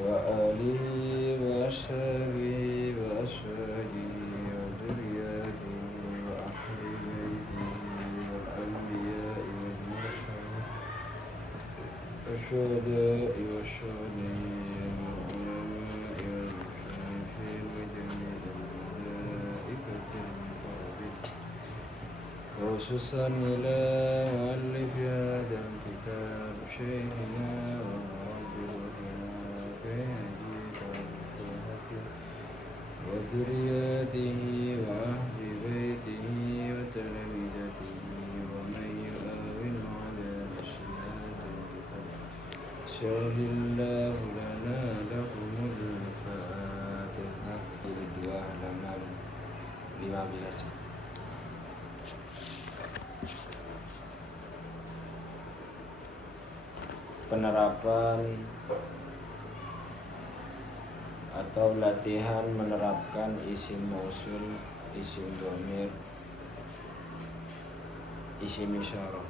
وآله وصحبه وأزواجه وذرياته وأهل بيته والأنبياء والمرسلين والشهداء والصالحين والعلماء والمصلحين وجميع الملائكة المقربين وخصوصا إلى مؤلف هذا الكتاب شيخنا وذرياته وأهل بيته وتلامذته ومن يؤمن على نشر شهد الله لنا لهم الفاتحة. Jilid 2 halaman 15. Penerapan atau latihan menerapkan isim mausul, isim dhamir, isim isyarah,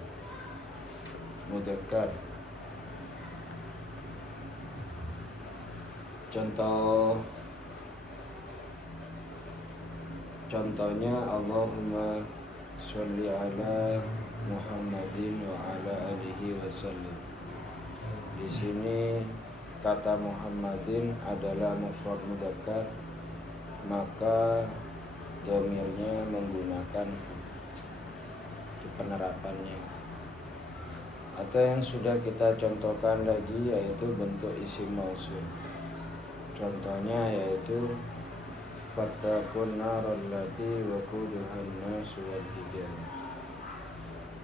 mudzakkar. Contohnya Allahumma sholli ala Muhammadin wa ala alihi wasallam. Di sini kata Muhammadin adalah mufrad mudzakkar, maka dhamirnya menggunakan penerapannya. Atau yang sudah kita contohkan lagi yaitu bentuk isim mausul. Contohnya yaitu fattaqun narallati waquduhan nas wal hijarah.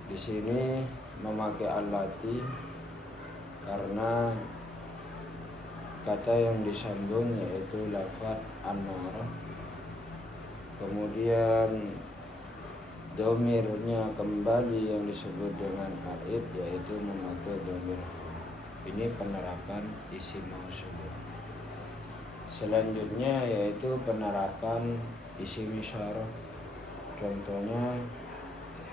Di sini memakai allati karena kata yang disambung yaitu lafaz an-nar. Kemudian dhamirnya kembali yang disebut dengan aid yaitu memakai dhamir. Ini penerapan isim mausul. Selanjutnya yaitu penerapan isim isyarah. Contohnya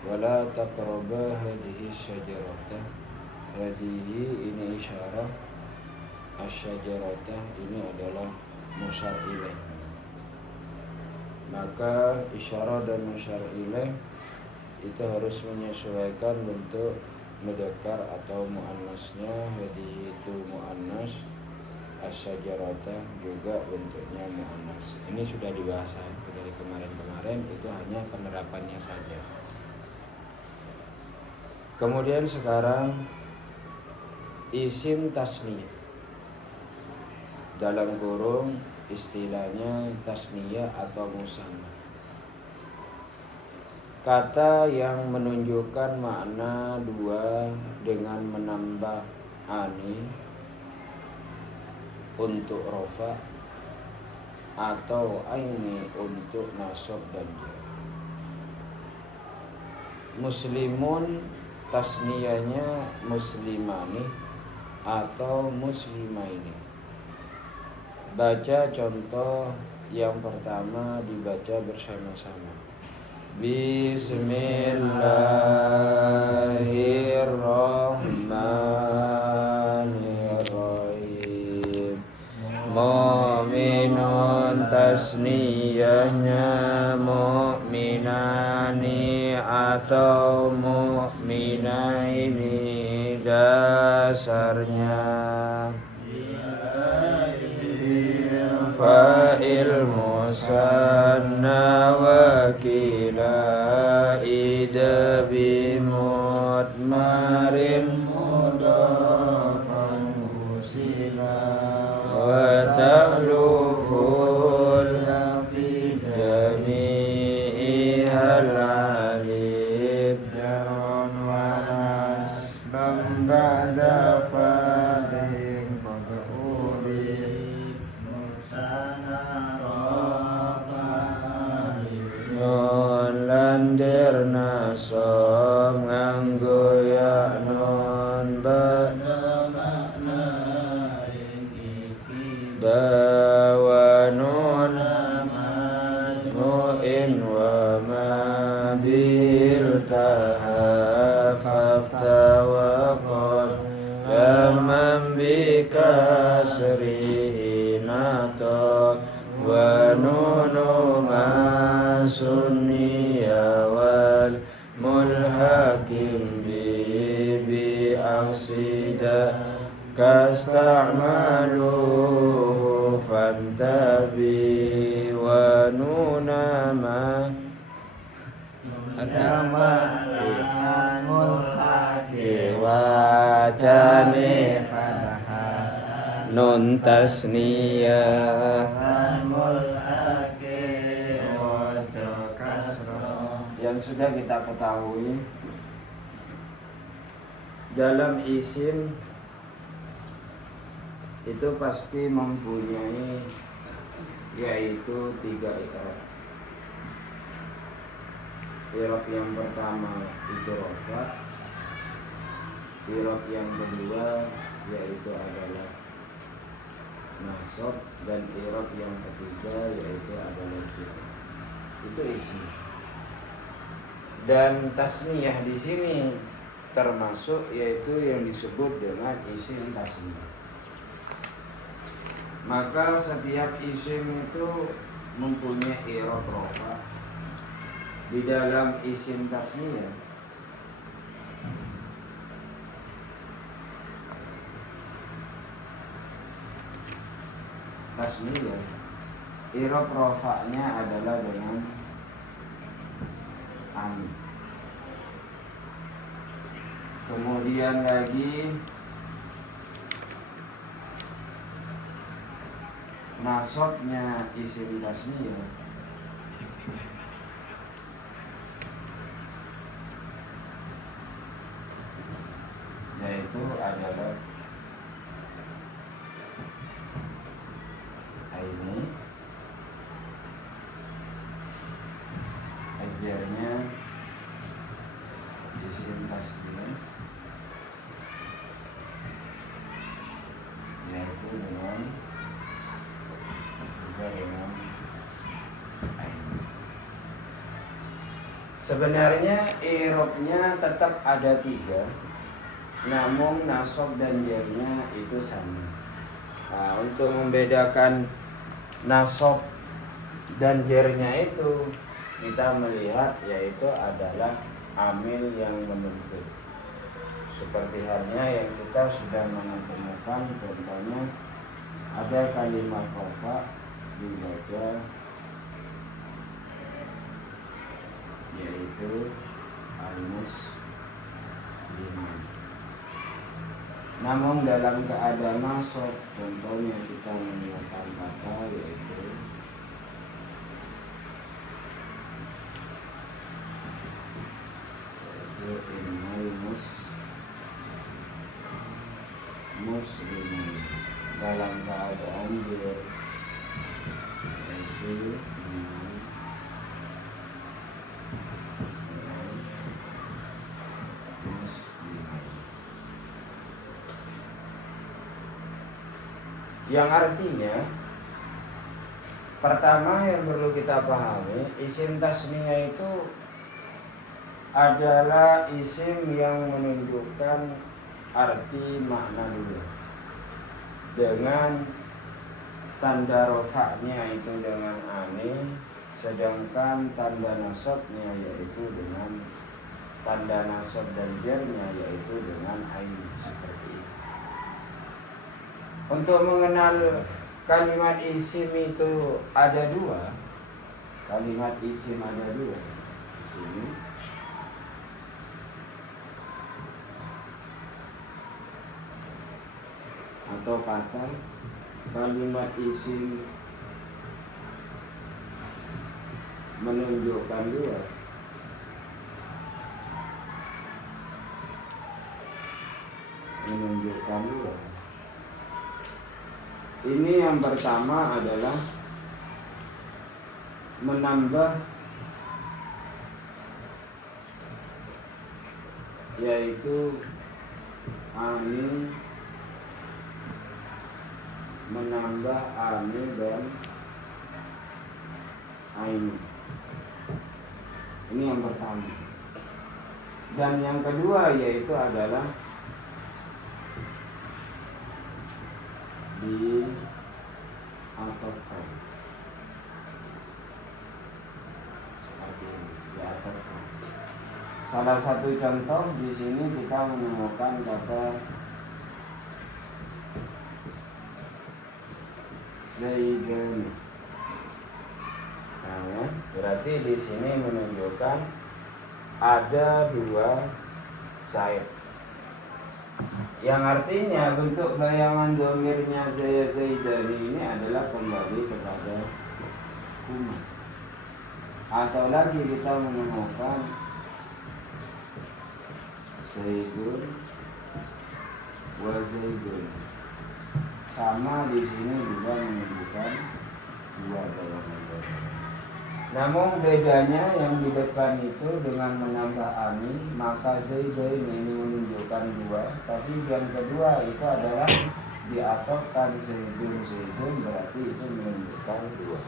wala taqrabu hadhihi syajarata. Hadhihi ini isyarah, asyajarata ini adalah musyar ilaih. Maka isyarah dan musyar ilaih itu harus menyesuaikan bentuk mudzakkar atau muannasnya. Hadhihi itu muannas, asyajarata juga bentuknya muannas. Ini sudah dibahas dari kemarin-kemarin, itu hanya penerapannya saja. Kemudian sekarang isim tasniyah, dalam kurung istilahnya tasniyah atau musanna. Kata yang menunjukkan makna dua dengan menambah ani untuk rofa atau aini untuk nasab dan jar. Muslimun tasniyahnya muslimani atau muslimaini. Baca contoh yang pertama, dibaca bersama-sama. Bismillahirrahmanirrahim. Mu'minun tasniyahnya mu'minani atau mu'minaini. Dasarnya fa'il musanna wa kila idbi mudmarin mudafan musila wa ta'luful fi jami'ihal alif jarun wa nasbam ba'da fadhin qad'udin musana rafa'alif landir nasab nganggo ya non ba'da makna bawa nun mu'in wa ma bil tahafafta wa qad ya man bi kasri nunu ma sunniya wal mulhakim bi aksida kasta'maluhu fantabi wa nuna ma wajane nun tasniyah yang sudah kita ketahui dalam isim itu pasti mempunyai yaitu 3 i'rab. I'rab yang pertama itu rafa, i'rab yang kedua yaitu adalah nasab, dan i'rab yang ketiga yaitu adalah jar. Itu isim. Dan tasniyah di sini termasuk yaitu yang disebut dengan isim tasniyah. Maka setiap isim itu mempunyai i'rab rafa. Di dalam isim tasniyah i'rab rafa'nya adalah dengan amin. Kemudian lagi nasabnya isim tasniyah yaitu adalah ini ajarnya isim tasniyah yaitu dengan ini. Sebenarnya i'rabnya tetap ada 3, namun nasab dan jarnya itu sama. Nah, untuk membedakan nasab dan jarnya itu kita melihat yaitu adalah amil yang membentuk. Seperti halnya yang kita sudah menemukan contohnya ada kalimat rafa dibaca yaitu al-muslimin. Namun dalam keadaan nasab contohnya kita menggunakan kata yaitu innal muslimin dalam keadaan dia yaitu yang artinya pertama yang perlu kita pahami, isim tasniyah itu adalah isim yang menunjukkan arti makna dulu dengan tanda rofaknya itu dengan amin, sedangkan tanda nasabnya yaitu dengan tanda nasab dan jarnya yaitu dengan ain. Seperti itu. Untuk mengenal kalimat isim itu ada 2. Kalimat isim ada 2 di sini. Atau kata kalimat isim menunjukkan 2. Menunjukkan 2. Ini yang pertama adalah menambah yaitu amin, menambah amin dan ain. Ini yang pertama. Dan yang kedua yaitu adalah di atofkan. Salah satu contoh di sini kita menemukan kata Zaidun. Nah, ya, berarti di sini menunjukkan ada dua Zaid. Yang artinya bentuk bayangan domirnya Zaidani ini adalah kembali kepada Huma. Atau lagi kita menemukan Zaidun wa Zaidun. Sama di sini juga menunjukkan dua bayangan domir. Namun bedanya yang di depan itu dengan menambah ani, maka Zaidain ini menunjukkan dua, tapi yang kedua itu adalah diatofkan Zaidun, berarti itu menunjukkan dua.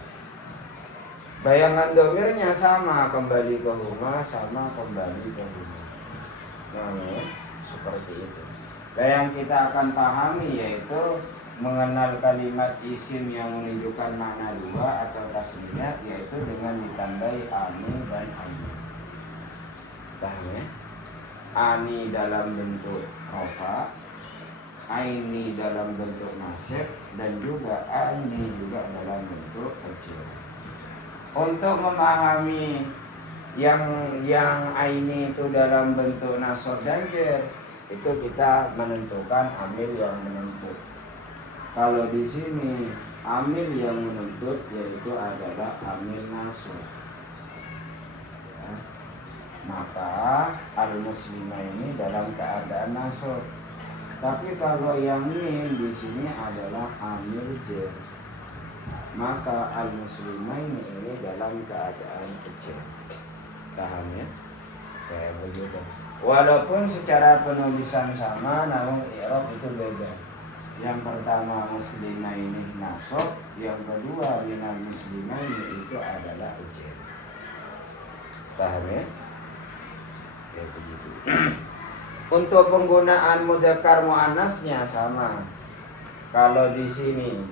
Bayangan domirnya sama kembali ke Huma, sama kembali ke Huma. Nah, seperti itu. Dan yang kita akan pahami yaitu mengenal kalimat isim yang menunjukkan makna dua atau tasniyah, yaitu dengan ditandai ani dan aini. Paham ya? Ani dalam bentuk rofa, aini dalam bentuk nasib, dan juga aini juga dalam bentuk kecil. Untuk memahami yang aini itu dalam bentuk nasab dan jar, itu kita menentukan amil yang menuntut. Kalau di sini amil yang menuntut yaitu adalah amil nasab, ya. Maka al-muslimah ini dalam keadaan nasab. Tapi kalau yang min di sini adalah amil jar, maka al-muslimah ini dalam keadaan kecil. Paham ya? Kayak begitu. Walaupun secara penulisan sama, namun i'rab itu beda. Yang pertama muslimah ini nasab, yang kedua minal muslimah ini itu adalah ujar. Paham ya? Ya begitu. Untuk penggunaan mudzakkar muannasnya sama. Kalau di sini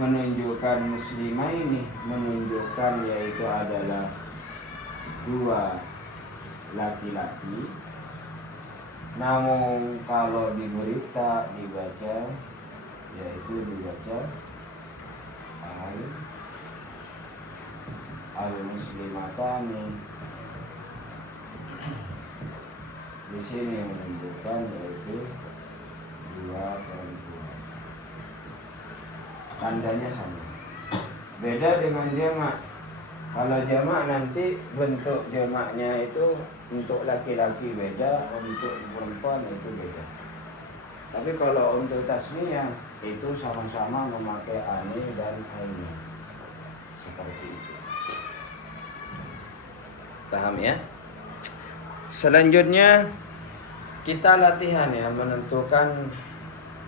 menunjukkan muslimah ini menunjukkan yaitu adalah dua laki-laki. Namun kalau di berita dibaca yaitu dibaca al-muslimatani. Di sini menunjukkan yaitu dua perempuan. Tandanya sama. Beda dengan jamak. Kalau jamak nanti bentuk jamaknya itu untuk laki-laki beda, untuk perempuan itu beda. Tapi kalau untuk tasmiyah itu sama-sama memakai ani dan aini. Seperti itu. Paham ya? Selanjutnya kita latihan ya menentukan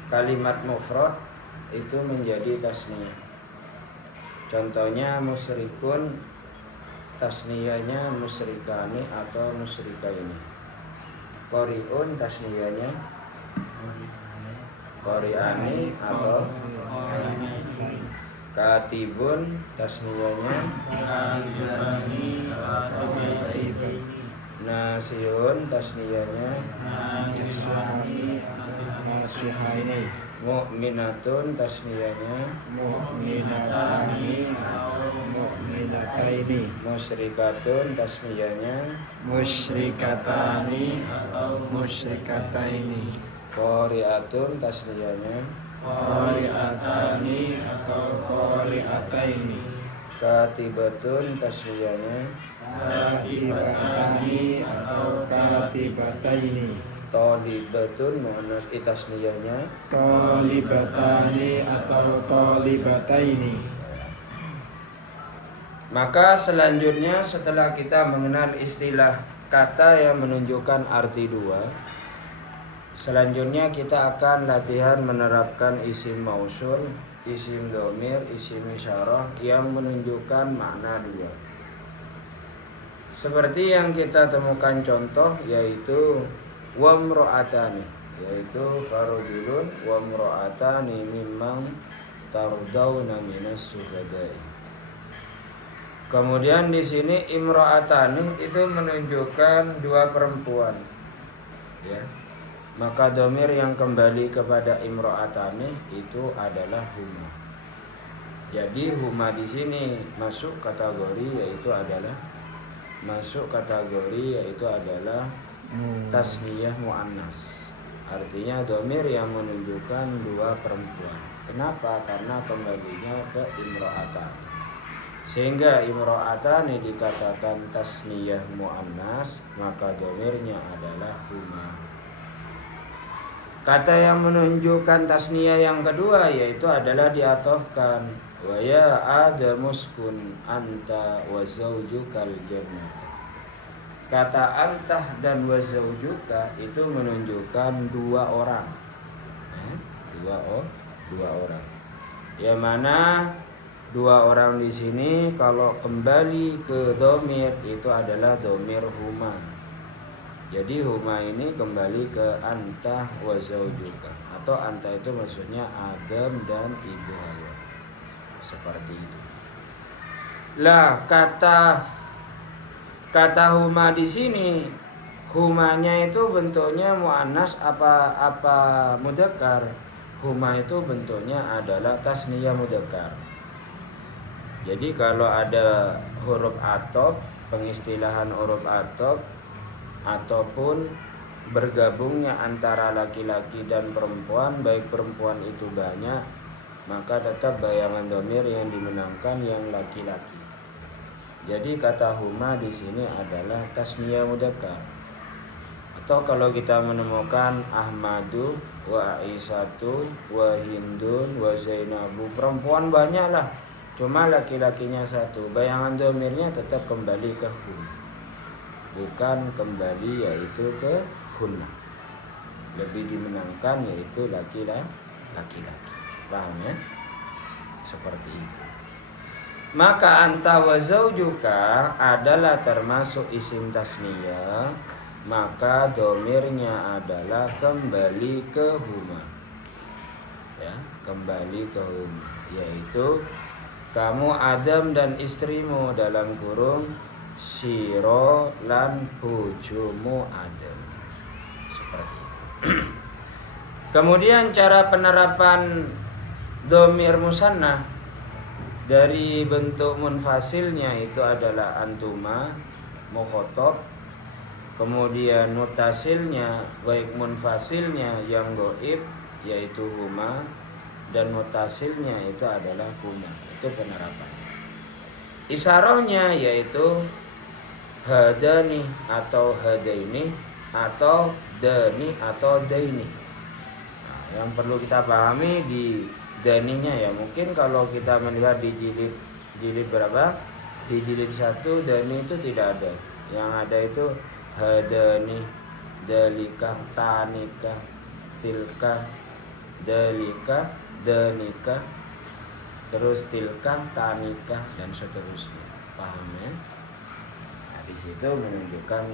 kalimat mufrad itu menjadi tasniyah. Contohnya musyrikun, tasniyahnya musyrikani atau musyrikaini. Qori'un tasniyahnya qori'ani atau katibun tasniyahnya katibani atau katibani. Nasihun tasniyahnya nasuhaini. Mu'minatun tasniyahnya mu'minatani atau mu'minataini. Musyrikatun tasniyahnya musyrikatani atau musyrikataini. Qari'atun tasniyahnya qari'atani atau qari'ataini. Katibatun tasniyahnya katibatani atau katibataini. Tolibatun muannas tasniyahnya tolibatani atau tolibataini. Maka selanjutnya setelah kita mengenal istilah kata yang menunjukkan arti dua, selanjutnya kita akan latihan menerapkan isim mausul, isim dhamir, isim isyarah yang menunjukkan makna dua. Seperti yang kita temukan contoh yaitu wamro'atani, yaitu farujulun wamro'atani mimman tardawna minas suhadai. Kemudian di sini imra'atani itu menunjukkan dua perempuan. Ya. Maka domir yang kembali kepada imra'atani itu adalah huma. Jadi huma di sini masuk kategori yaitu adalah tasniyah muannas. Artinya domir yang menunjukkan dua perempuan. Kenapa? Karena kembalinya ke imra'atani. Sehingga imra'atani dikatakan tasniyah muannas, maka domirnya adalah huma. Kata yang menunjukkan tasniyah yang kedua yaitu adalah diatofkan. Wa ya adamuskun anta wa zaujukal jannata. Kata antah dan wa zaujuka itu menunjukkan dua orang. Dua orang. Yang mana dua orang di sini kalau kembali ke domir itu adalah domir huma. Jadi huma ini kembali ke anta wa zaujuka, atau anta itu maksudnya Adam dan ibu Hawa. Seperti itu. Lah kata huma di sini, humanya itu bentuknya muannas apa mudzakkar? Huma itu bentuknya adalah tasniyah mudzakkar. Jadi kalau ada huruf atop, pengistilahan huruf atop ataupun bergabungnya antara laki-laki dan perempuan, baik perempuan itu banyak, maka tetap bayangan domir yang dimenangkan yang laki-laki. Jadi kata huma di sini adalah tasniyah mudzakkar. Atau kalau kita menemukan Ahmadu wa Aisyatu wa Hindun wa Zainabu, perempuan banyak lah, cuma laki-lakinya satu, bayangan domirnya tetap kembali ke hum, bukan kembali yaitu ke hunna. Lebih dimenangkan yaitu laki-laki. Paham ya? Seperti itu. Maka anta wa zaujuka adalah termasuk isim tasniyah, maka domirnya adalah kembali ke huma. Ya, kembali ke huma, yaitu kamu Adam dan istrimu dalam kurung siro lan bojomu Adam. Seperti itu. Kemudian cara penerapan domir musanna dari bentuk munfasilnya itu adalah antuma mukhotob. Kemudian mutasilnya baik munfasilnya yang goib yaitu huma, dan mutasilnya itu adalah huma. Itu penerapan. Isyarahnya yaitu hadani atau hadaini atau dani atau daini. Nah, yang perlu kita pahami di daninya ya, mungkin kalau kita melihat di jilid berapa? Di jilid 1 dani itu tidak ada. Yang ada itu hadani, dalika, tanika, tilka, dalika, danika, terus tilka, tanika, dan seterusnya. Paham ya? Nah, di situ menunjukkan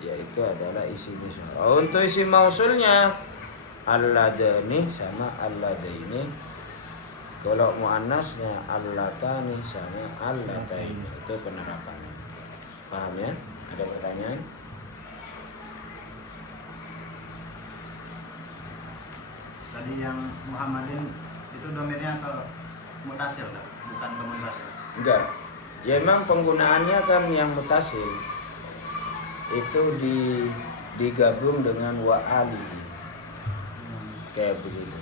yaitu adalah isim isyarah. Untuk isim mausulnya alladani sama alladaini. Kalau muannasnya allatani sama allataini. Itu penerapannya. Paham ya? Ada pertanyaan? Tadi yang Muhammadin itu domirnya ke mutasil, bukan ke munfasil. Enggak. Ya memang penggunaannya kan yang mutasil itu digabung dengan wa ali. Kayak begitu.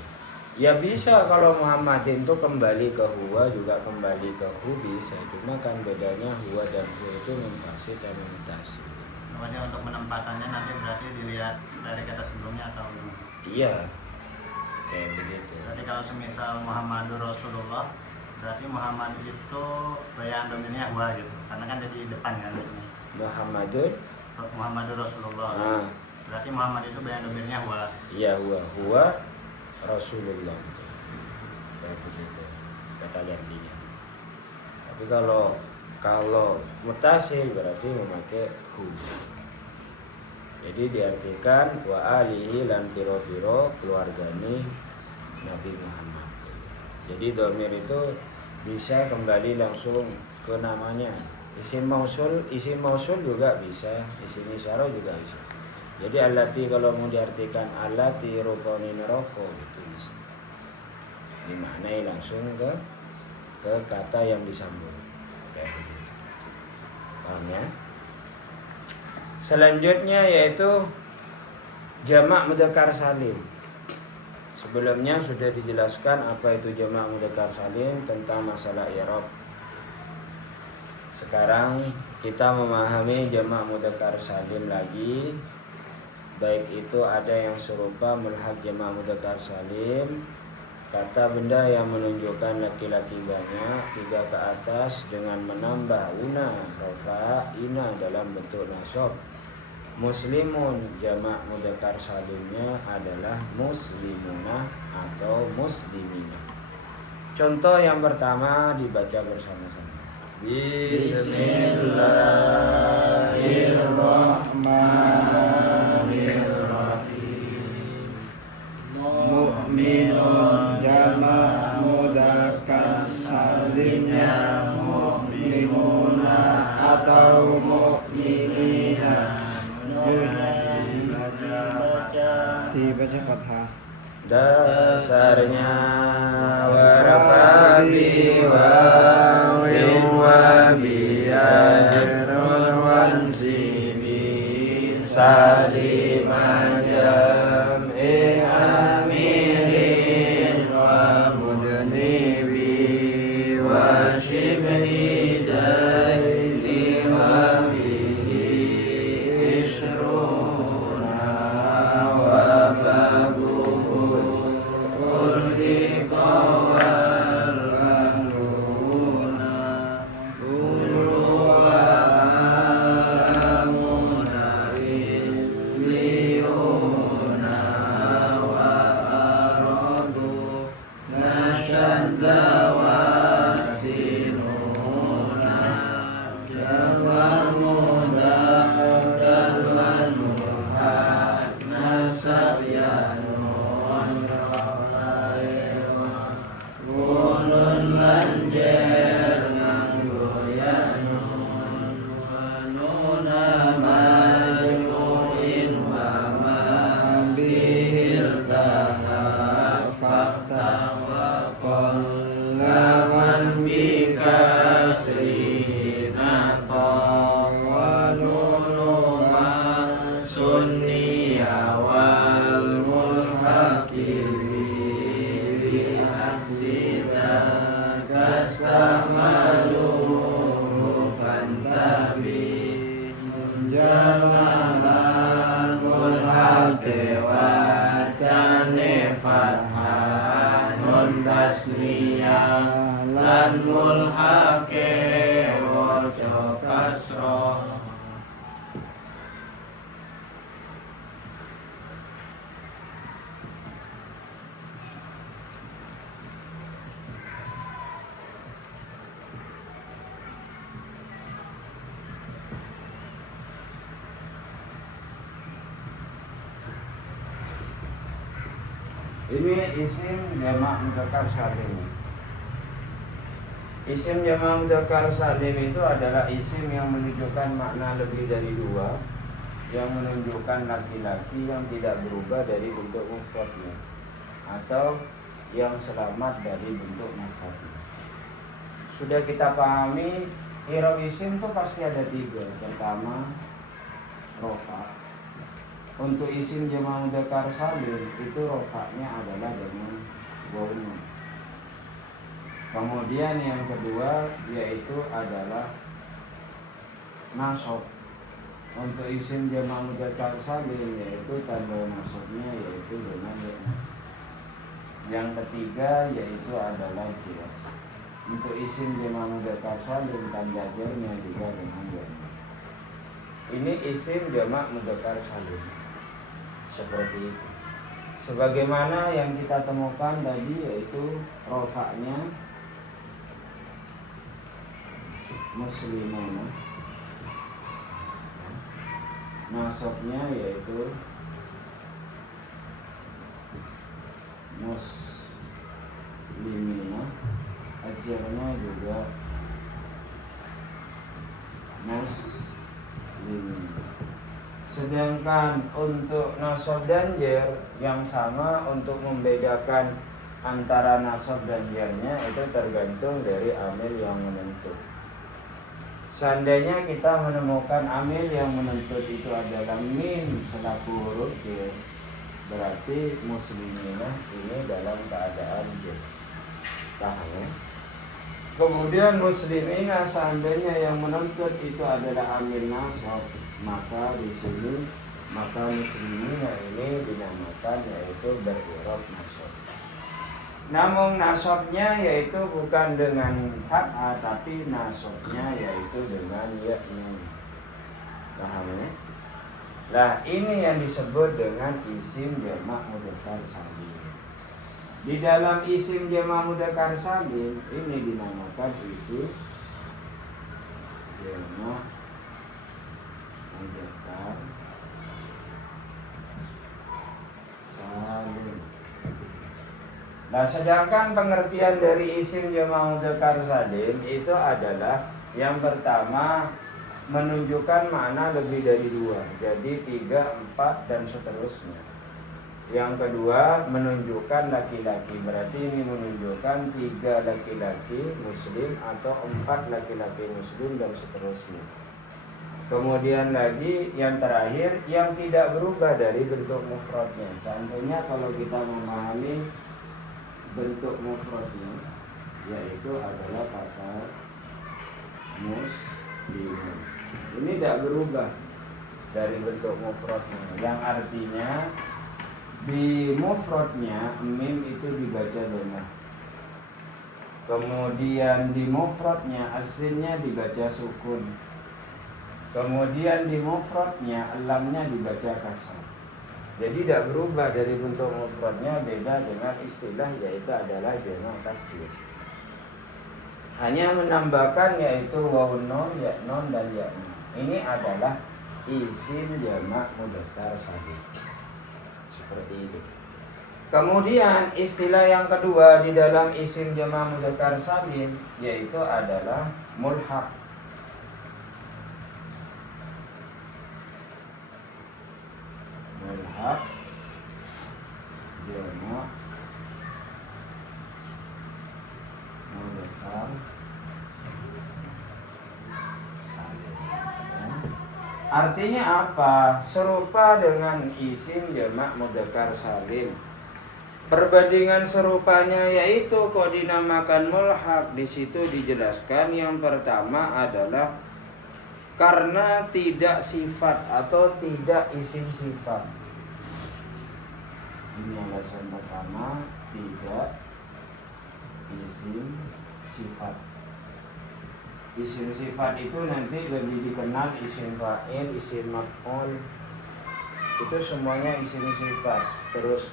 Ya bisa kalau Muhammadin itu kembali ke huwa juga kembali ke hu bisa. Cuma kan bedanya huwa dan hu itu munfasil dan mutasil. Makanya untuk penempatannya nanti berarti dilihat dari kata sebelumnya atau Iya. Kayak begitu. Berarti kalau semisal Muhammadur Rasulullah, berarti Muhammad itu bayangan domirnya huwa gitu. Karena kan jadi depan kan. Muhammadur Rasulullah. Nah. Berarti Muhammad itu bayangan domirnya huwa. Iya huwa Rasulullah. Kayak begitu kata gantinya. Tapi kalau mutasil berarti memakai hu. Jadi diartikan wa alihi lan piro-piro keluargane Nabi Muhammad. Jadi domir itu bisa kembali langsung ke namanya Isim mausul juga bisa, isim isyarah juga bisa. Jadi allati kalau mau diartikan allati rukoni neroko itu bisa. Dimaknai langsung ke kata yang disambung. Kayak begitu. Paham ya? Selanjutnya yaitu jamak mudzakkar salim. Sebelumnya sudah dijelaskan apa itu jamak mudzakkar salim tentang masalah i'rab. Sekarang kita memahami jamak mudzakkar salim lagi. Baik itu ada yang serupa melhaq jamak mudzakkar salim, kata benda yang menunjukkan laki-laki banyak 3 ke atas dengan menambah una rafa ina dalam bentuk nasab. Muslimun jamak mudzakkar salimnya adalah muslimuna atau muslimina. Contoh yang pertama dibaca bersama-sama. Bismillahirrahmanirrahim. Mukminun jamak mudzakkar salimnya mukminuna atau mukminina. Dibaca fathah. Dasarnya warafabi wawin wabiyajrun wansibi salimah jam'in amirin wa mudnibi wa shibhi daili wa bihi isruna wa babu Ini isim jamak mudzakkar salim. Isim jamak mudzakkar salim itu adalah isim yang menunjukkan makna lebih dari 2, yang menunjukkan laki-laki yang tidak berubah dari bentuk mufradnya atau yang selamat dari bentuk mufradnya. Sudah kita pahami i'rab isim itu pasti ada 3. Pertama, rofa. Untuk isim jamak mudzakkar salim itu rofaknya adalah dengan wawu. Kemudian yang kedua yaitu adalah nasab. Untuk isim jamak mudzakkar salim yaitu tanda nasabnya yaitu dengan ya. Yang ketiga yaitu adalah jar. Untuk isim jamak mudzakkar salim tanda jarnya juga dengan ya. Ini isim jamak mudzakkar salim. Seperti itu. Sebagaimana yang kita temukan tadi yaitu rofaknya muslimuna, nasabnya yaitu muslimina, ajarnya juga muslimin. Sedangkan untuk nasab dan jar yang sama untuk membedakan antara nasab dan jarnya itu tergantung dari amil yang menentu. Seandainya kita menemukan amil yang menuntut itu adalah min selaku huruf jar, berarti muslimina ini dalam keadaan jar. Paham ya? Kemudian muslimina seandainya yang menuntut itu adalah amil nasab, maka di sini muslimina ini dinamakan yaitu berirob nasab. Namun nasabnya yaitu bukan dengan fathah, tapi nasabnya yaitu dengan ya nun. Paham ya? Nah, ini yang disebut dengan isim jamak mudzakkar salim. Di dalam isim jamak mudzakkar salim ini dinamakan isim jamak mudzakkar salim. Nah, sedangkan pengertian dari isim jamak mudzakkar salim itu adalah yang pertama menunjukkan makna lebih dari 2, jadi 3, 4 dan seterusnya. Yang kedua menunjukkan laki-laki, berarti ini menunjukkan 3 laki-laki muslim atau 4 laki-laki muslim dan seterusnya. Kemudian lagi yang terakhir yang tidak berubah dari bentuk mufradnya. Contohnya kalau kita memahami bentuk mufradnya, yaitu adalah kata muslimun. Ini tidak berubah dari bentuk mufradnya, yang artinya di mufradnya mim itu dibaca dhammah. Kemudian di mufradnya asinnya dibaca sukun. Kemudian di mufradnya lamnya dibaca kasar. Jadi tidak berubah dari bentuk mufradnya, beda dengan istilah yaitu adalah jamak taksir. Hanya menambahkan yaitu wawun nun, ya nun dan ya nun. Ini adalah isim jamak mudzakkar salim. Seperti itu. Kemudian istilah yang kedua di dalam isim jamak mudzakkar salim yaitu adalah mulhaq. Mulhaq jamak mudzakkar salim. Artinya apa? Serupa dengan isim jamak mudzakkar salim. Perbandingan serupanya yaitu kok dinamakan mulhaq, di situ dijelaskan yang pertama adalah karena tidak sifat atau tidak isim sifat. Ini alasan pertama, tidak isim sifat. Isim sifat itu nanti lebih dikenal isim fa'il, isim maf'ul. Itu semuanya isim sifat. Terus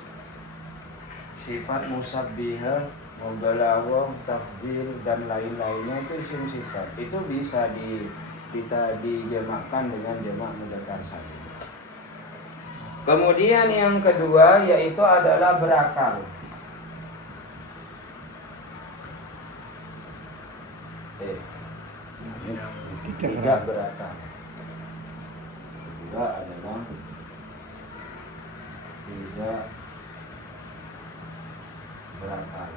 sifat musabbihah, mubalaghah, tafdhil dan lain-lainnya itu isim sifat. Itu bisa kita dijamakkan dengan jamak mudzakkar salim. Kemudian yang kedua yaitu adalah berakal. Tidak berakal. Kedua adalah tidak berakal.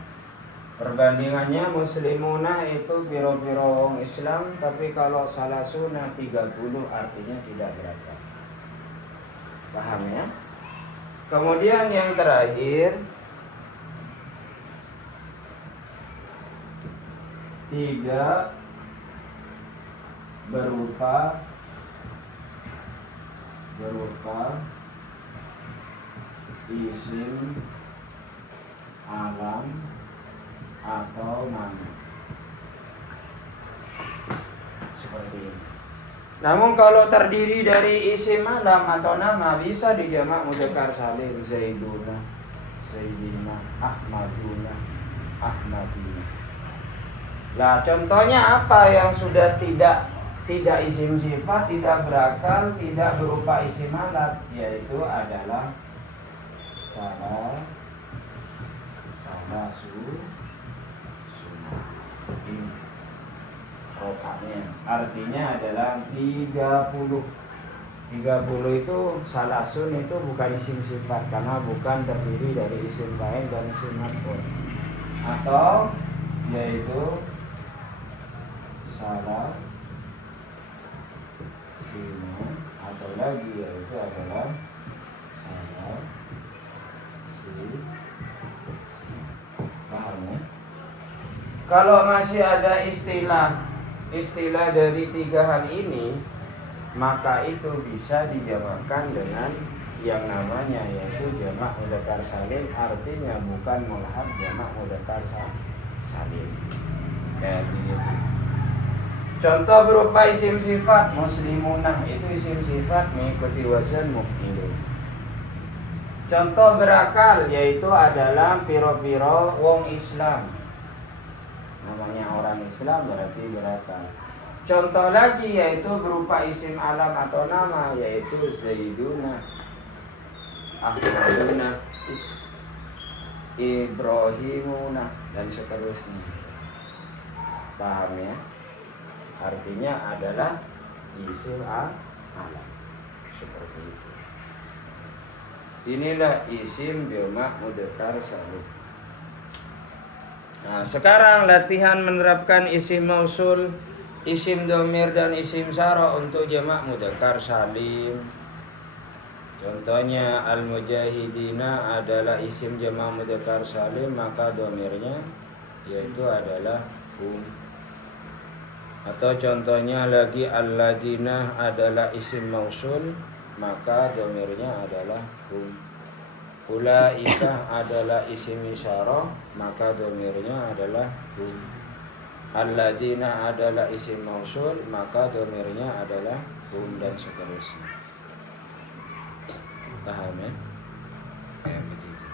Perbandingannya muslimuna itu piro-piro wong Islam, tapi kalau salasuna 30 artinya tidak berakal. Paham ya? Kemudian yang terakhir tidak berupa isim alam atau nama. Seperti ini. Namun kalau terdiri dari isim alam atau nama bisa dijamak mudzakkar salim, Zaiduna, Sayyidina, Ahmaduna, Ahmadina. Nah, contohnya apa yang sudah tidak isim sifat, tidak berakal, tidak berupa isim alat, yaitu adalah salah sunnah ini rofa fatahnya. Artinya adalah 30. 30 itu salasun itu bukan isim sifat karena bukan terdiri dari isim fa'il dan isim maf'ul. Atau yaitu salah sina, atau lagi yaitu adalah salah si. Paham ya? Kalau masih ada istilah dari 3 hal ini, maka itu bisa dijamakkan dengan yang namanya yaitu jamak mudzakkar salim, artinya bukan mulhaq jamak mudzakkar salim. Kayak begitu. Contoh berupa isim sifat muslimunah, itu isim sifat mengikuti wazan muf'ilun. Contoh berakal yaitu adalah piro-piro wong Islam. Namanya orang Islam berarti berakal. Contoh lagi yaitu berupa isim alam atau nama yaitu Zaiduna, Ahmaduna, Ibrahimuna dan seterusnya. Paham ya? Artinya adalah isim alam. Seperti itu. Inilah isim jamak mudzakkar salim. Nah, sekarang latihan menerapkan isim mausul, isim dhamir dan isim syara untuk jamak mudzakkar salim. Contohnya al-mujahidina adalah isim jamak mudzakkar salim, maka dhamirnya yaitu adalah hum. Atau contohnya lagi alladzina adalah isim mausul, maka dhamirnya adalah hum. Ulaika adalah isim isyarah, maka dhamirnya adalah hum. Alladzina adalah isim mausul, maka dhamirnya adalah hum dan seterusnya. Paham ya? Kayak begitu.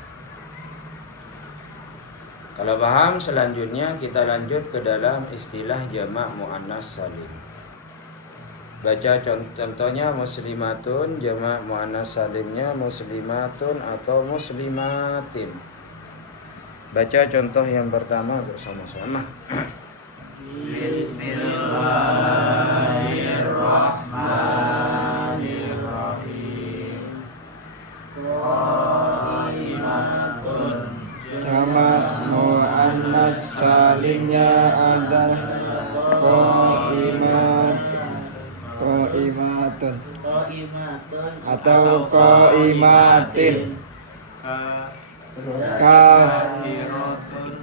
Kalau paham, selanjutnya kita lanjut ke dalam istilah jamak muannas salim. Baca contohnya muslimatun, jamak muannas salimnya muslimatun atau muslimatin. Baca contoh yang pertama bersama-sama. Bismillahirrahmanirrahim. Qaimatun, Jamak muannas salimnya adalah qaimatun atau qaimatin. kafiratun,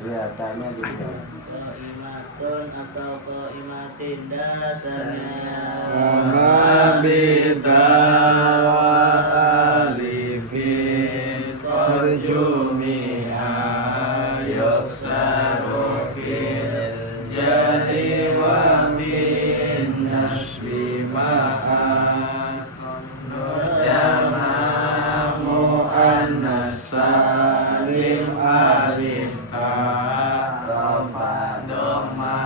Ya, tanya juga. Qaimatun atau qaimatin dasarnya Nabita wa alifin Jumi'a yuksaru fil jadi wa fin nasbi ma'an Jamak muannas salim alif rafa dhamma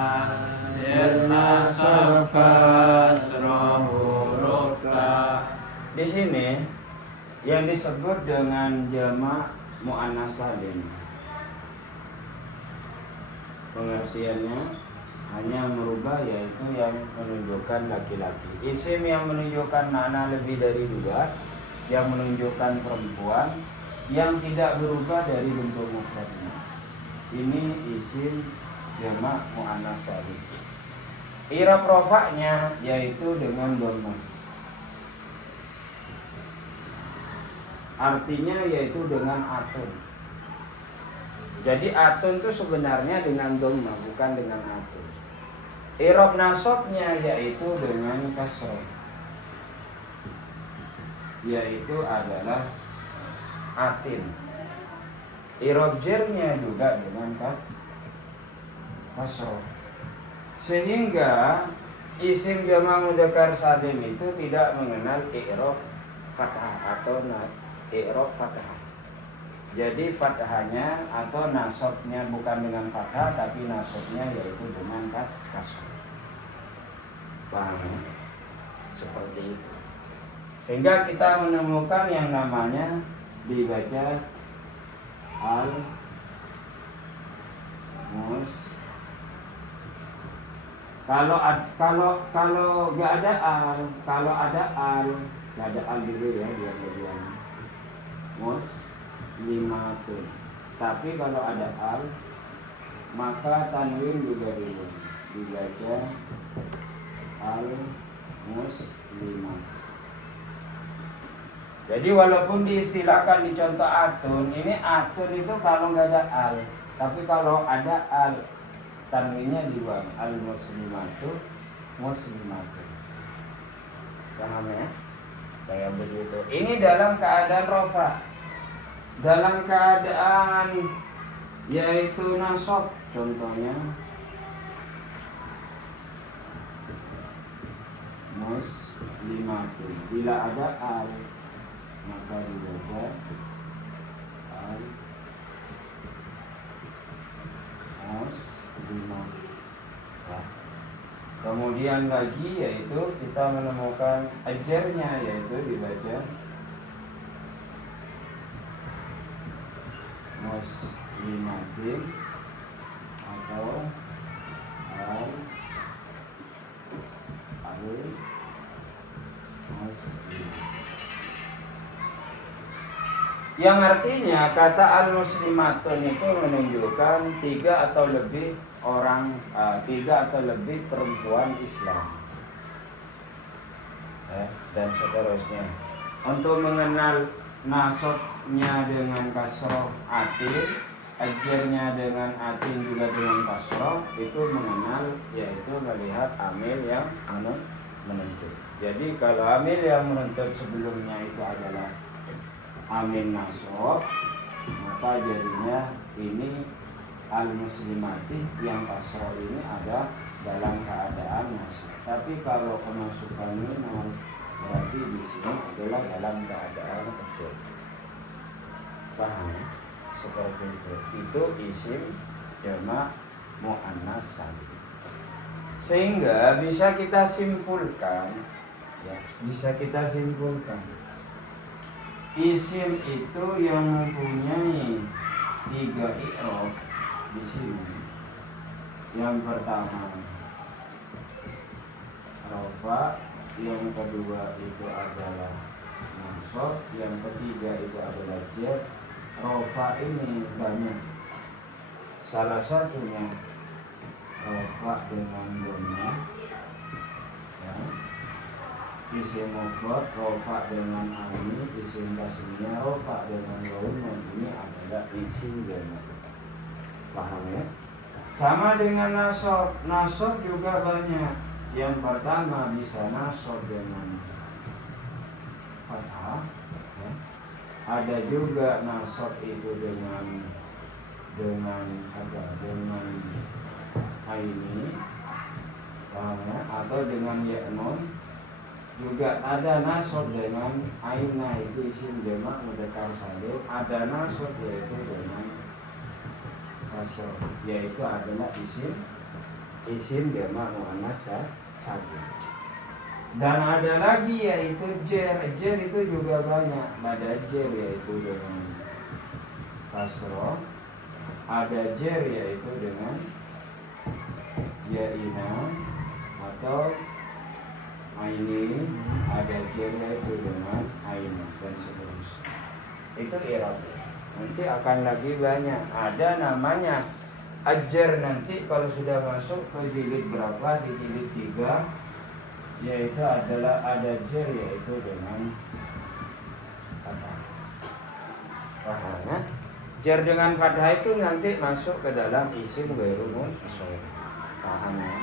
jirna safa huruf ta. Di sini yang disebut dengan jamak muannas salim, pengertiannya hanya merubah yaitu yang menunjukkan laki-laki. Isim yang menunjukkan makna lebih dari 2, yang menunjukkan perempuan, yang tidak berubah dari bentuk mufradnya. Ini isim jamak muannas salim. I'rab rafa'nya yaitu dengan dhammah. Artinya yaitu dengan atun. Jadi atun itu sebenarnya dengan dhammah, bukan dengan atun. I'rab nasabnya yaitu dengan kasrah, yaitu adalah atin. I'rab jarnya juga dengan kasrah. Sehingga isim jamak mudzakkar salim itu tidak mengenal i'rab fathah atau i'rab fathah. Jadi fathahnya atau nasabnya bukan dengan fathah, tapi nasabnya yaitu dengan kasrah. Paham ya? Seperti itu. Sehingga kita menemukan yang namanya dibaca al mus. Kalau nggak ada al, kalau ada al, nggak ada al dulu ya biar bagian muslimatun. Tapi kalau ada al, maka tanwin juga dulu dibaca al muslimat. Jadi walaupun diistilahkan di contoh atun, ini atun itu kalau nggak ada al, tapi kalau ada al, tanwinnya dibuang, al muslimatu muslimatu. Paham ya? Kayak begitu. Ini dalam keadaan rofa, dalam keadaan yaitu nasab, contohnya muslimatu. Bila ada al, maka dibaca al muslimatu. Nah, kemudian lagi yaitu kita menemukan ajarnya, yaitu dibaca muslimatin atau al muslim. Yang artinya kata al-muslimatun itu menunjukkan 3 atau lebih orang, 3 atau lebih perempuan Islam, dan seterusnya. Untuk mengenal nasabnya dengan kasroh atin, ajarnya dengan atin juga dengan kasroh, itu mengenal, yaitu melihat amil yang menuntut. Jadi kalau amil yang menuntut sebelumnya itu adalah amil nasab, maka jadinya ini al-muslimati yang kasroh ini ada dalam keadaan nasab. Tapi kalau kemasukan nun, berarti di sini adalah dalam keadaan kecil. Paham ya? Seperti itu. Itu isim jamak muannas salim. Sehingga bisa kita simpulkan, ya, bisa kita simpulkan, isim itu yang mempunyai 3 i'rab di sini. Yang pertama rafa, yang kedua itu adalah nasab, yang ketiga itu adalah jar. Rafa ini banyak, salah satunya rafa dengan dhamma, ya. Isim mufrad rafa dengan alif, isim tasniyah rafa dengan wawu, ini adalah isim jamak. Paham ya? Sama dengan nasab, nasab juga banyak. Yang pertama bisa nasab dengan fathah, ya. Ada juga nasab itu dengan apa? Dengan aini, paham ya? Atau dengan ya nun. Juga ada nasab dengan aina, itu isim jamak mudzakkar salim. Ada nasab yaitu dengan kasroh, yaitu adalah isim jamak muannas salim. Dan ada lagi yaitu jar. Jar itu juga banyak. Ada jar yaitu dengan kasroh, ada jar yaitu dengan yaina atau aini, ada jar yaitu dengan ain, dan seterusnya. Itu i'rab. Nanti akan lagi banyak. Ada namanya ajar nanti kalau sudah masuk ke jilid berapa, di jilid 3, yaitu adalah ada jar yaitu dengan fathah. Paham ya? Jar dengan fathah itu nanti masuk ke dalam isim ghairu munsharif. Paham ya?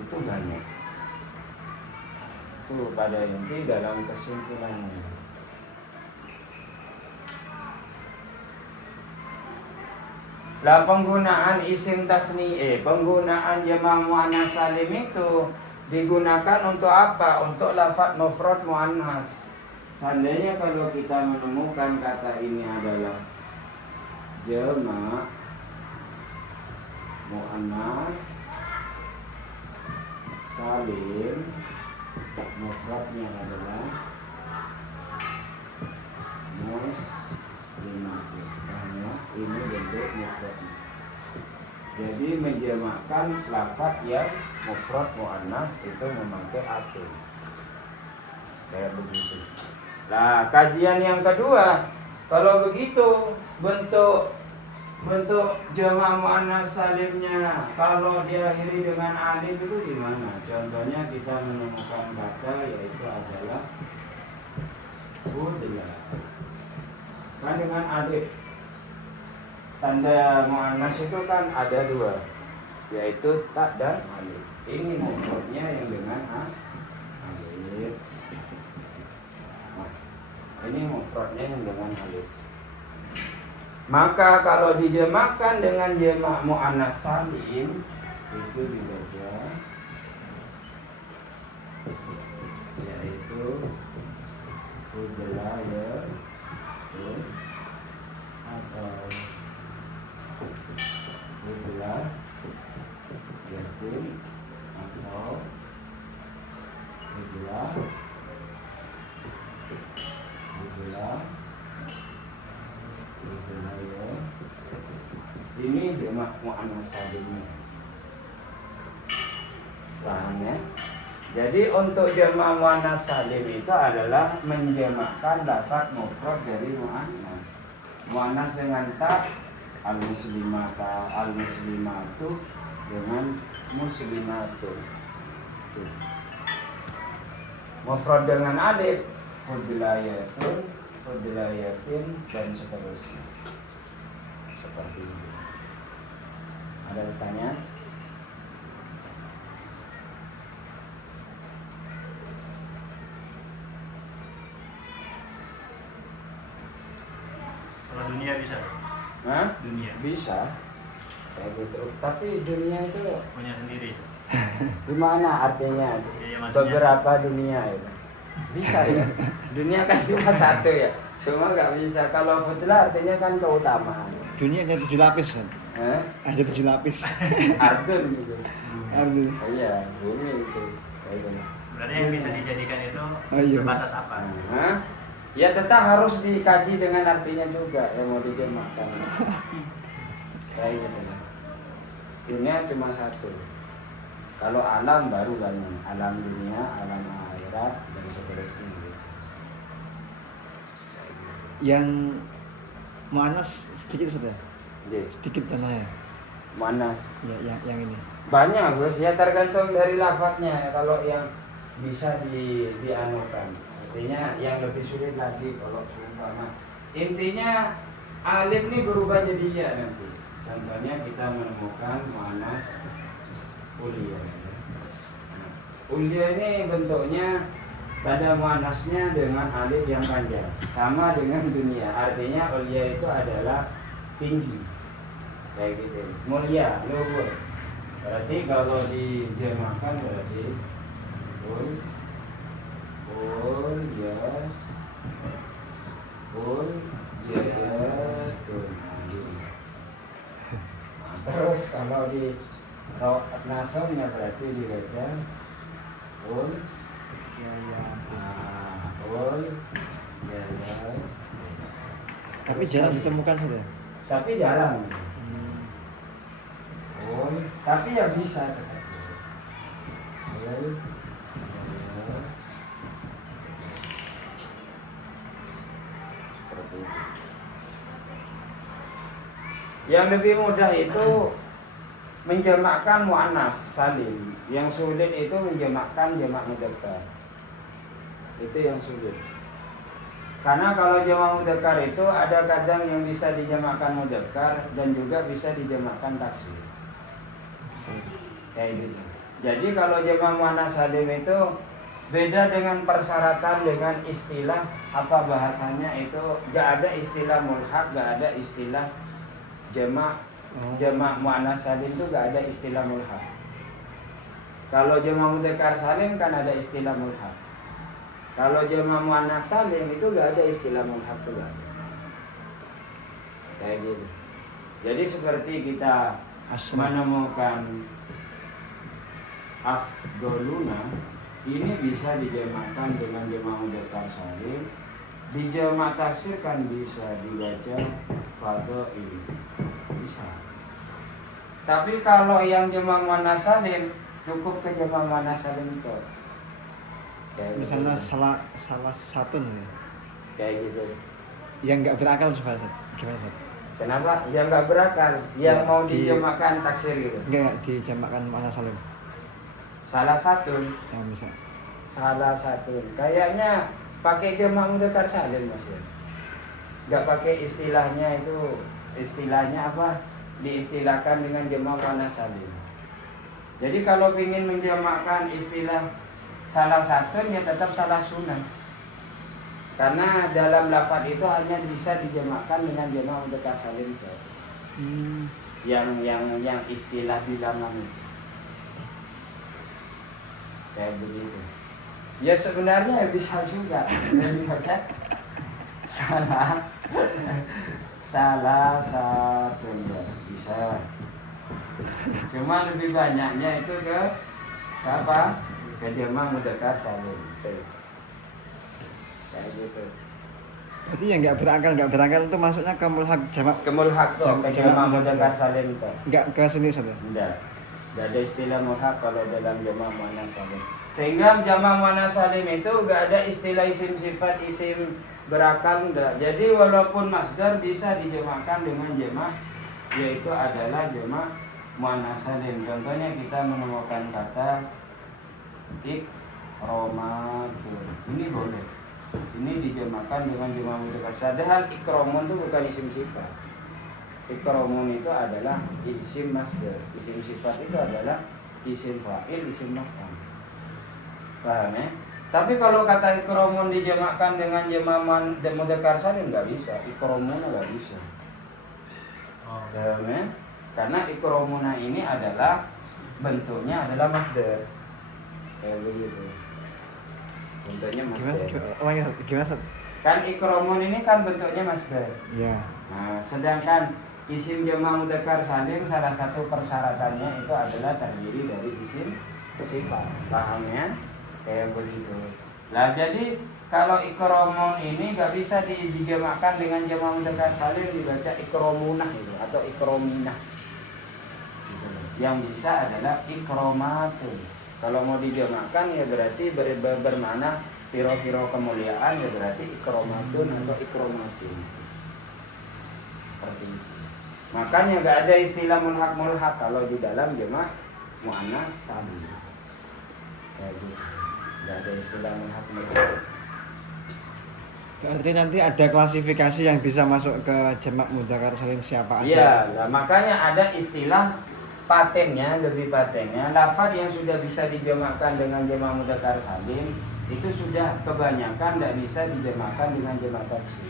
Itu banyak. Itu pada inti dalam kesimpulannya. Lah penggunaan isim tasni'ah, penggunaan jamak muannas salim itu digunakan untuk apa? Untuk lafaz mufrad muannas. Seandainya kalau kita menemukan kata ini adalah jamak muannas salim, mufradnya adalah muslimatun. Ini Jadi menjamakkan lafaz yang mufrad muannas itu memakai atun. Kayak begitu. Nah, kajian yang kedua, kalau begitu bentuk jamak muannas salimnya kalau diakhiri dengan alif itu gimana? Contohnya kita menemukan kata yaitu adalah fudla. Kan dengan alif. Tanda muannas itu kan ada dua, yaitu ta dan alif. Ini mufradnya yang dengan alif. Nah, ini mufradnya yang dengan alif. Maka kalau dijamakkan dengan jamak muannas salim itu dibaca yaitu fudlayatun atau fudlayatun atau fudlayatun. Ini jamak muannas salimnya. Paham ya? Jadi untuk jamak muannas salim itu adalah menjamakkan lafaz mufrad dari muannas. Muannas dengan ta, al-muslimata, al-muslimatu dengan muslimatu. Tuh. Mufrad dengan alif, fudlayatun, fudlayatin dan seterusnya. Seperti ini. Ada pertanyaan? Kalau dunia bisa? Hah? Dunia Bisa. Kayak gitu. Tapi dunia itu punya sendiri. gimana artinya? Iya, maksudnya. Beberapa dunia itu. Bisa ya. Dunia kan cuma satu ya. Cuma nggak bisa. Kalau fudla artinya kan keutamaan. Dunia ada 7 lapis kan? Ada 7 lapis. Ardun gitu. Ardun. Oh, iya, bumi itu. Kayak gitu. Berarti yang bisa dijadikan itu iya. sebatas apa? Hah? Ya tetap harus dikaji dengan artinya juga yang mau dijamakkan. Kayak gitu. Dunia cuma satu. Kalau alam baru banyak. Alam dunia, alam akhirat dan seterusnya. Yang muannas sedikit sudah. Jadi, Sedikit contohnya. muannas Ya, yang ini. banyak bos, ya tergantung dari lafadznya. Kalau yang bisa dianukan, artinya yang lebih sulit lagi kalau umpama. Intinya alif ini berubah jadi ya nanti. Contohnya kita menemukan muannas ulia. Ulia ini bentuknya tanda muannasnya dengan alif yang panjang, sama dengan dunia. Artinya ulia itu adalah tinggi, kayak gitu, mulia, luhur. Berarti kalau dijamakkan berarti terus kalau di nasabnya berarti dibaca Tapi jarang ditemukan sudah. tapi jarang. Tapi ya bisa. Seperti itu. Yang lebih mudah itu menjamakkan muannas salim. Yang sulit itu menjamakkan jamak mudzakkar. Itu yang sulit. Karena kalau jamak mudzakkar itu ada kadang yang bisa dijamakkan mudzakkar dan juga bisa dijamakkan taksir. Kayak gitu. Jadi kalau jamak muannas salim itu beda dengan persyaratan dengan istilah apa bahasanya itu gak ada istilah mulhaq, gak ada istilah jamak muannas salim itu gak ada istilah mulhaq. Kalau jamak mudzakkar salim kan ada istilah mulhaq. Kalau jamak muannas salim itu gak ada istilah mulhaq juga. Kayak gitu. Jadi seperti kita menemukan afdoluna ini bisa dijamakkan dengan jamak mudzakkar salim, dijamak taksirkan bisa dibaca fadhail, bisa. Tapi kalau yang jamak muannas salim cukup ke jamak muannas salim itu. Kayak Misalnya gitu. salah satu nih, Kayak gitu. yang nggak berakal coba Ustaz. Gimana Ustaz? Kenapa? Yang nggak berakal, yang Ya, mau di- dijamakkan taksir gitu. Enggak dijamakkan muannas salim. Salah satu, Yang bisa. salah satu. Kayaknya pakai jamak mudzakkar salim Mas ya. Nggak pakai istilahnya itu, istilahnya apa? Diistilahkan dengan jamak muannas salim. Jadi kalau ingin menjamakkan istilah salah satu ya tetap salah sunan. Karena dalam lafaz itu hanya bisa dijamakkan dengan jamak mudzakkar salim itu. Yang istilah bilangan itu. Kayak begitu. Ya sebenarnya bisa juga dibaca salah satu ya bisa. Cuma lebih banyaknya itu ke apa? Ke jamak mudzakkar salim. Kayak gitu. Berarti yang nggak berakal itu masuknya ke mulhaq jamak, Kemulhaq tuh, ke Jamak jamak mudzakkar mudzakkar salim itu. nggak ke sini Ustaz. Tidak. Tidak ada istilah mulhaq kalau dalam jamak muannas salim. Sehingga jamak muannas salim itu enggak ada istilah isim sifat, isim berakal enggak. Jadi walaupun masdar bisa dijamakkan dengan jamak, yaitu adalah jamak muannas salim. Contohnya kita menemukan kata ikromatun. Ini boleh. Ini dijamakkan dengan jamak mudzakkar. Padahal ikromun itu bukan isim sifat. Ikromun itu adalah isim masdar. Isim sifat itu adalah isim fa'il, isim maf'ul. Paham ya? Tapi kalau kata ikromun dijamakkan dengan jamak mudzakkar salim nggak bisa. Ikromun nggak bisa. Paham ya? Karena ikromuna ini adalah bentuknya adalah masdar. Kayak begitu. Bentuknya masdar. Gimana Ustaz? Kan ikromun ini kan bentuknya masdar. Ya. Nah, sedangkan isim jamak mudzakkar salim salah satu persyaratannya itu adalah terdiri dari isim sifat. Paham ya? Kayak begitu. Nah, jadi kalau ikromun ini nggak bisa dijamakkan dengan jamak mudzakkar salim, dibaca ikromunah itu atau ikrominah. Gitu. Yang bisa adalah ikromatun. Kalau mau dijamakkan ya berarti bermakna piro-piro kemuliaan, ya berarti ikromatun atau ikromatun. Seperti itu. Makanya nggak ada istilah mulhaq kalau di dalam jamak muannas salim. Kayak gitu. Nggak ada istilah mulhaq. Berarti nanti ada klasifikasi yang bisa masuk ke jamak mudzakkar salim siapa aja. Iya, nah, makanya ada istilah patennya, lebih patennya lafaz yang sudah bisa dijamakkan dengan jamak mudzakkar salim itu sudah kebanyakan tidak bisa dijamakkan dengan jamak taksir.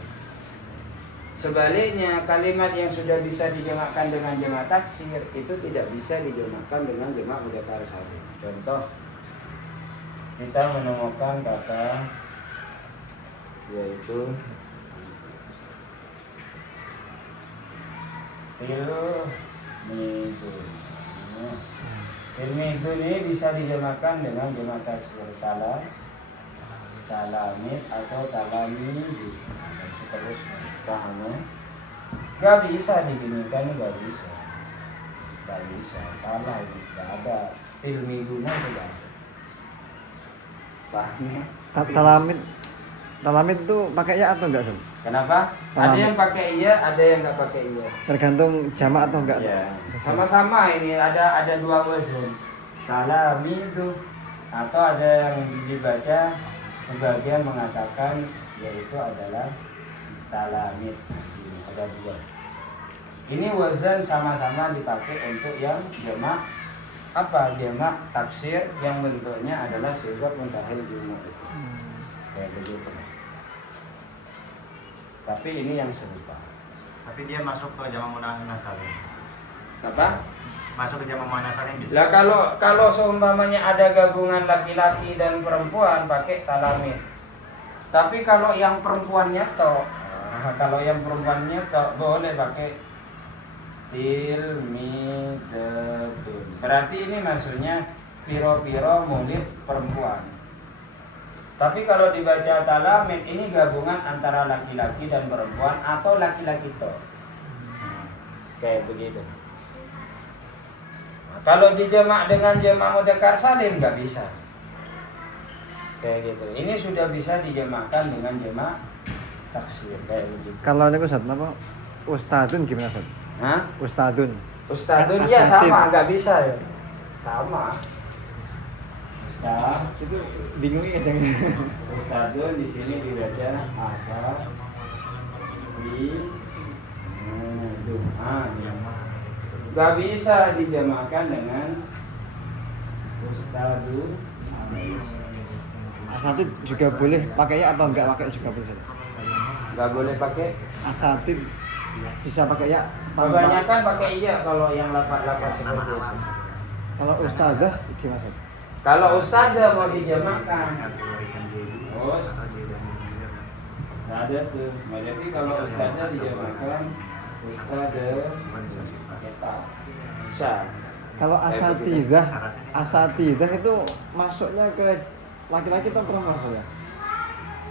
Sebaliknya kalimat yang sudah bisa dijamakkan dengan jamak taksir itu tidak bisa dijamakkan dengan jamak mudzakkar salim. Contoh, kita menemukan kata yaitu tilmidu. Tilmidu ini bisa dijamakkan dengan jamak taksir talamid atau talamidu dan seterusnya. Paham ya? Gak bisa diginikan, gak bisa. Gak bisa, salah ini. Gak ada tilmidunya itu gak ada. Paham ya? Talamid itu pakai ya atau enggak Ustaz? Kenapa? Ada Talamid. yang pakai iya, ada yang nggak pakai iya. Tergantung jamak atau enggak. Ya, sama-sama ini ada dua wazn. Talamidu atau ada yang dibaca sebagian mengatakan yaitu adalah talamid. Ini ada dua. Ini wazan sama-sama dipakai untuk yang jamak apa? Jamak taksir yang bentuknya adalah sigat muntahil jumu. Kayak begitu. Tapi ini yang serupa. Tapi dia masuk ke jamak muannas salim. Apa? Masuk ke jamak muannas salim bisa. Lah kalau seumpamanya ada gabungan laki-laki dan perempuan pakai talamid. Tapi kalau yang perempuannya tok, kalau yang perempuannya tok boleh pakai tilmidatun. Berarti ini maksudnya piro-piro murid perempuan. Tapi kalau dibaca talamid ini gabungan antara laki-laki dan perempuan atau laki-laki tok. Kayak begitu. Kalau dijamak dengan jamak mudzakkar salim nggak bisa. Kayak gitu. Ini sudah bisa dijamakkan dengan jamak taksir kayak begitu. Kalau ini Ustaz, apa? Ustadun gimana Ustaz? Hah? Ustadun. Ustadun ya Asatid. sama, nggak bisa ya. Sama. Ustaz. Itu bingung ya jangan. Ustadun di sini dibaca asa di nggak bisa dijamakkan dengan ustadun. Asatid juga boleh pakai ya atau enggak pakai juga boleh Ustaz? Nggak boleh pakai. Asatid bisa pakai ya. Kebanyakan pakai iya kalau yang lafaz-lafaz seperti itu. Kalau ustadzah gimana Ustaz? Kalau ustadzah mau dijamakkan, ada tuh. Jadi kalau ustadzah dijamakkan ustadzah pakai ta. Bisa. Kalau asatidah itu masuknya ke laki-laki atau perempuan saja?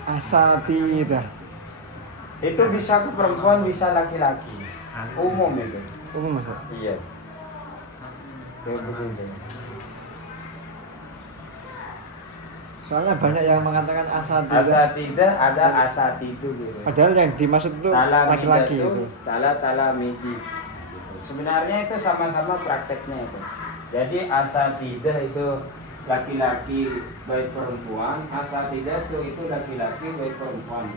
Asatidah Itu bisa ke perempuan, bisa laki-laki. Umum itu. umum Ustaz. Iya. Kayak begitu. Soalnya banyak yang mengatakan asatidah. Asatidah ada asatidu gitu. Padahal yang dimaksud itu laki-laki itu. Talamidi. Sebenarnya itu sama-sama prakteknya itu. Jadi asatidah itu laki-laki baik perempuan, asatidah itu laki-laki baik perempuan.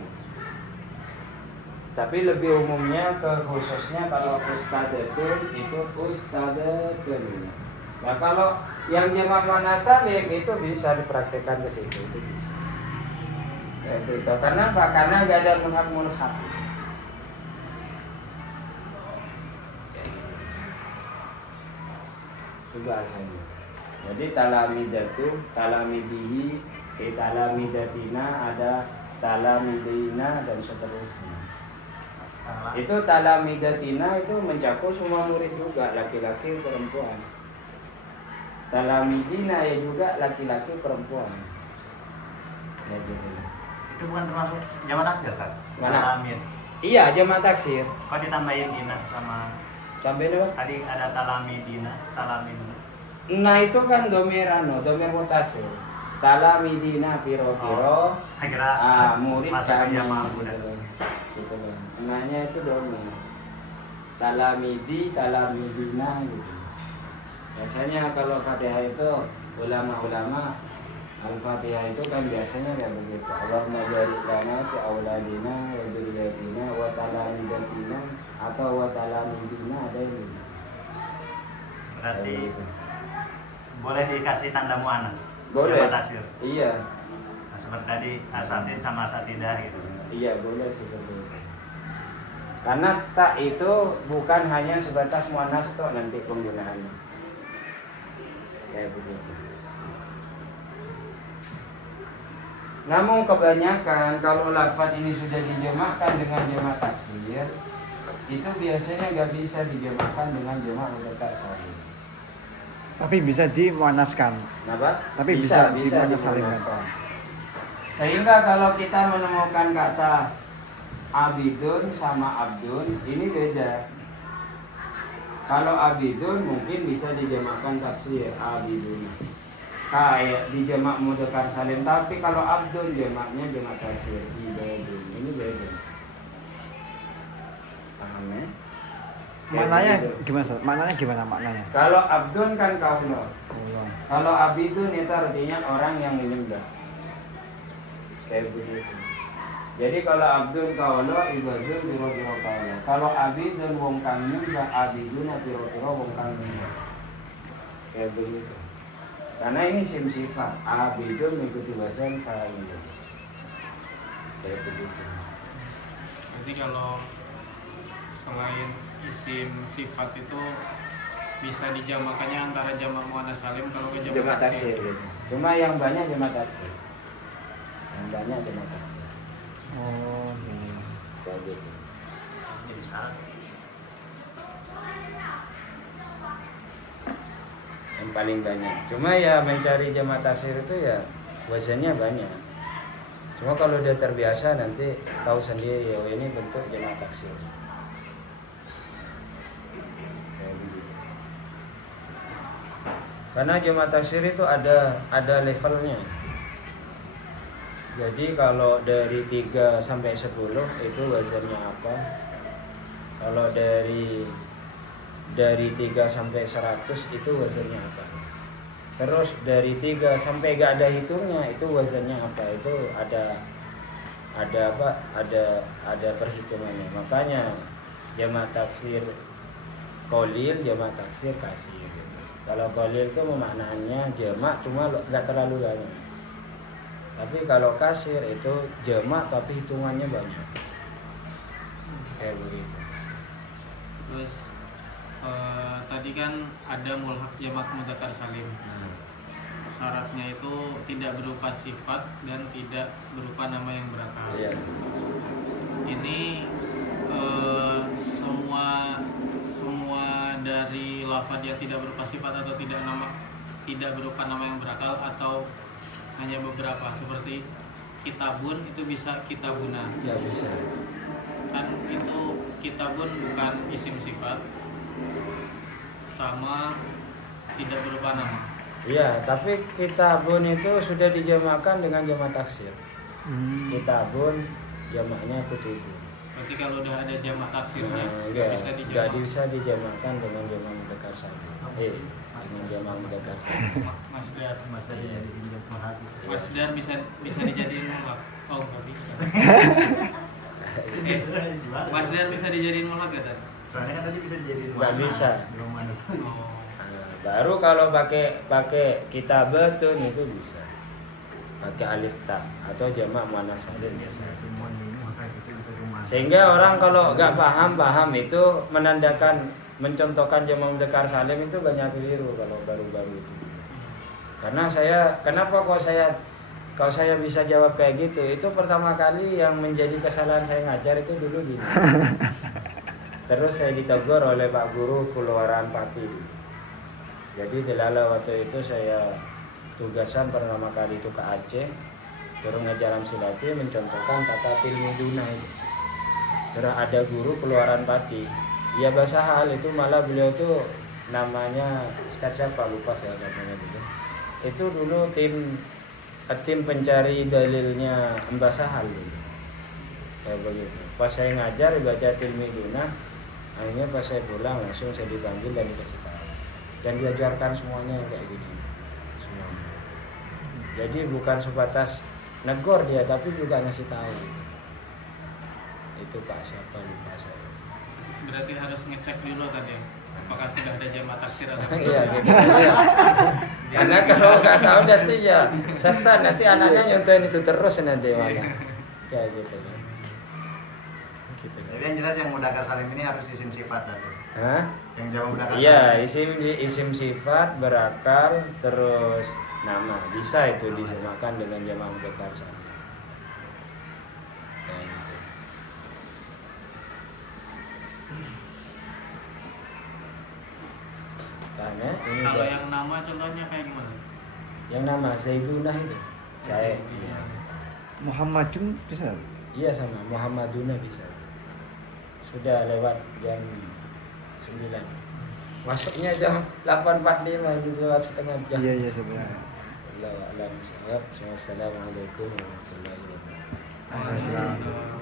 Tapi lebih umumnya ke khususnya kalau ustadzatun itu ustadzatun. Nah kalau yang jamak muannas salim itu bisa dipraktekkan ke situ, itu bisa. Ya, itu. Karena apa? Karena nggak ada mulhaq. Itu bahasanya. Jadi talamidihi, talamidatina, ada talamidina dan seterusnya. Itu talamidatina itu mencakup semua murid juga, laki-laki perempuan. Talamidina ya juga laki-laki perempuan. Ya gitu. Itu bukan termasuk jamak taksir kan? Mana? Talamin. Iya, jamak taksir. Kok ditambahin dina sama Sampai apa? tadi ada talamidina, talamidina. Nah itu kan domir mutasir. Talamidina piro-piro. Akhirnya Murid masuk ke kami jamak gitu mudah. loh. Gitu loh. Namanya itu domir. Talamidina gitu. Biasanya kalau Fatihah itu ulama-ulama Al-Fatihah itu kan biasanya kayak begitu. Allahumma barik lana fi auladina wa dzurriyyatina wa talamidatina atau wa talamidina, ada yang Berarti kayak begitu. boleh dikasih tanda muannas. Boleh. Jamak taksir. Iya. Nah, seperti tadi asatid sama asatidah gitu. Iya boleh seperti itu. Karena tak itu bukan hanya sebatas muannas toh nanti penggunaannya. Kayak begitu. Namun kebanyakan kalau lafaz ini sudah dijamakkan dengan jamak taksir, itu biasanya nggak bisa dijamakkan dengan jamak mudzakkar salim. Tapi bisa dimuannaskan. Kenapa? Tapi bisa dimuannas salimkan. dimuannaskan. Sehingga kalau kita menemukan kata abidun sama abdun, ini beda. Kalau abidun mungkin bisa dijamakkan taksir abidun. Kayak dijamak mudzakkar salim, tapi kalau abdun jamaknya jamak taksir ibadun. Ini beda. Paham ya? Maknanya Kayak begitu. gimana Ustaz? Maknanya gimana maknanya? Kalau abdun kan kaulo. Allah. Kalau abidun itu artinya orang yang menyembah. Kayak begitu. Jadi kalau abdun kaulo, ibadun biro-biro kaulo. Kalau abidun wong kang nyembah, abidun biro-biro wong kang nyembah. Kayak begitu. Karena ini sim sifat. Abidun mengikuti bahasan fa'ilun. Kayak begitu. Jadi kalau selain isim sifat itu bisa dijamakannya antara jamak muannas salim kalau ke Jamak jamak taksir taksir. gitu. Cuma yang banyak jamak taksir. Yang banyak jamak taksir. Oh, iya. Kayak gitu. Jadi sekarang Yang paling banyak. Cuma ya mencari jamak taksir itu ya biasanya banyak. Cuma kalau dia terbiasa nanti tahu sendiri ya ini bentuk jamak taksir. Kayak begitu. Karena jamak taksir itu ada levelnya. Jadi kalau dari 3 sampai 10 itu wazannya apa? Kalau dari 3 sampai 100 itu wazannya apa? Terus dari 3 sampai gak ada hitungnya itu wazannya apa? Itu ada apa? Ada perhitungannya. Makanya jamak taksir qalil, jamak taksir kasir gitu. Kalau qalil itu memaknanya jamak cuma gak terlalu banyak. Tapi kalau kasir itu jamak tapi hitungannya banyak. Kayak begitu. Terus tadi kan ada mulhaq jamak mudzakkar salim. Syaratnya itu tidak berupa sifat dan tidak berupa nama yang berakal. Iya. Ini semua dari lafaz yang tidak berupa sifat atau tidak berupa nama yang berakal, atau hanya beberapa seperti kitabun itu bisa kitabuna. Ya bisa. Kan itu kitabun bukan isim sifat sama tidak berupa nama. Iya, tapi kitabun itu sudah dijamakkan dengan jamak taksir. Kitabun jamaknya kutubun. Berarti kalau udah ada jamak taksirnya Nggak bisa nggak dijamak. bisa dijamakkan dengan jamak mudzakkar salim. Dengan jamak mudzakkar salim. Masdar bisa dijadiin mulhaq. Oh, nggak bisa. Masdar bisa dijadiin mulhaq ya tadi? Soalnya kan tadi bisa dijadiin Nggak bisa. belum mana. Oh. Baru kalau pakai kitabatun itu bisa. Pakai alif ta atau jamak muannas salim bisa. Sehingga orang kalau nggak paham itu mencontohkan jamak mudzakkar salim itu banyak keliru kalau baru-baru itu. Karena kenapa kalau saya bisa jawab kayak gitu, itu pertama kali yang menjadi kesalahan saya ngajar itu dulu gini. Terus saya ditegur oleh Pak Guru Keluaran Pati. Jadi delala waktu itu saya tugasan pertama kali itu ke Aceh, terus ngajaran silati mencontohkan kata tilmiduna itu. Terus ada guru Keluaran Pati, ya bahasa hal itu malah beliau itu namanya Ustaz siapa lupa saya namanya dulu. Itu dulu tim pencari dalilnya Mbah Sahal dulu. Kayak begitu. Pas saya ngajar baca tilmiduna, akhirnya pas saya pulang langsung saya dipanggil dan dikasih tahu. Dan diajarkan semuanya kayak gini. Semuanya. Jadi bukan sebatas negor dia tapi juga ngasih tahu. Itu Pak siapa lupa saya. Berarti harus ngecek dulu tadi ya, apakah sudah ada jamak taksir atau Iya gitu. Iya. Karena kalau nggak tahu nanti ya sesat, nanti anaknya nyontohin itu terus nanti malah. Kayak gitu kan. Gitu kan. Jadi yang jelas yang mudzakkar salim ini harus isim sifat tadi. Hah? Yang jamak mudzakkar Iya, salim. isim sifat berakal terus nama. Bisa itu disamakan dengan jamak mudzakkar salim. Kayak gitu. Tanya, ini kalau udah- yang nama contohnya kayak gimana? yang nama Zaidunah itu. Saya iya. Muhammadun bisa. Iya sama Muhammaduna bisa. Sudah lewat jam 9. Masuknya jam 8.45 itu lewat setengah jam. Iya sebenarnya. Allahu a'lam bishawab. Wassalamualaikum warahmatullahi wabarakatuh. Waalaikumsalam.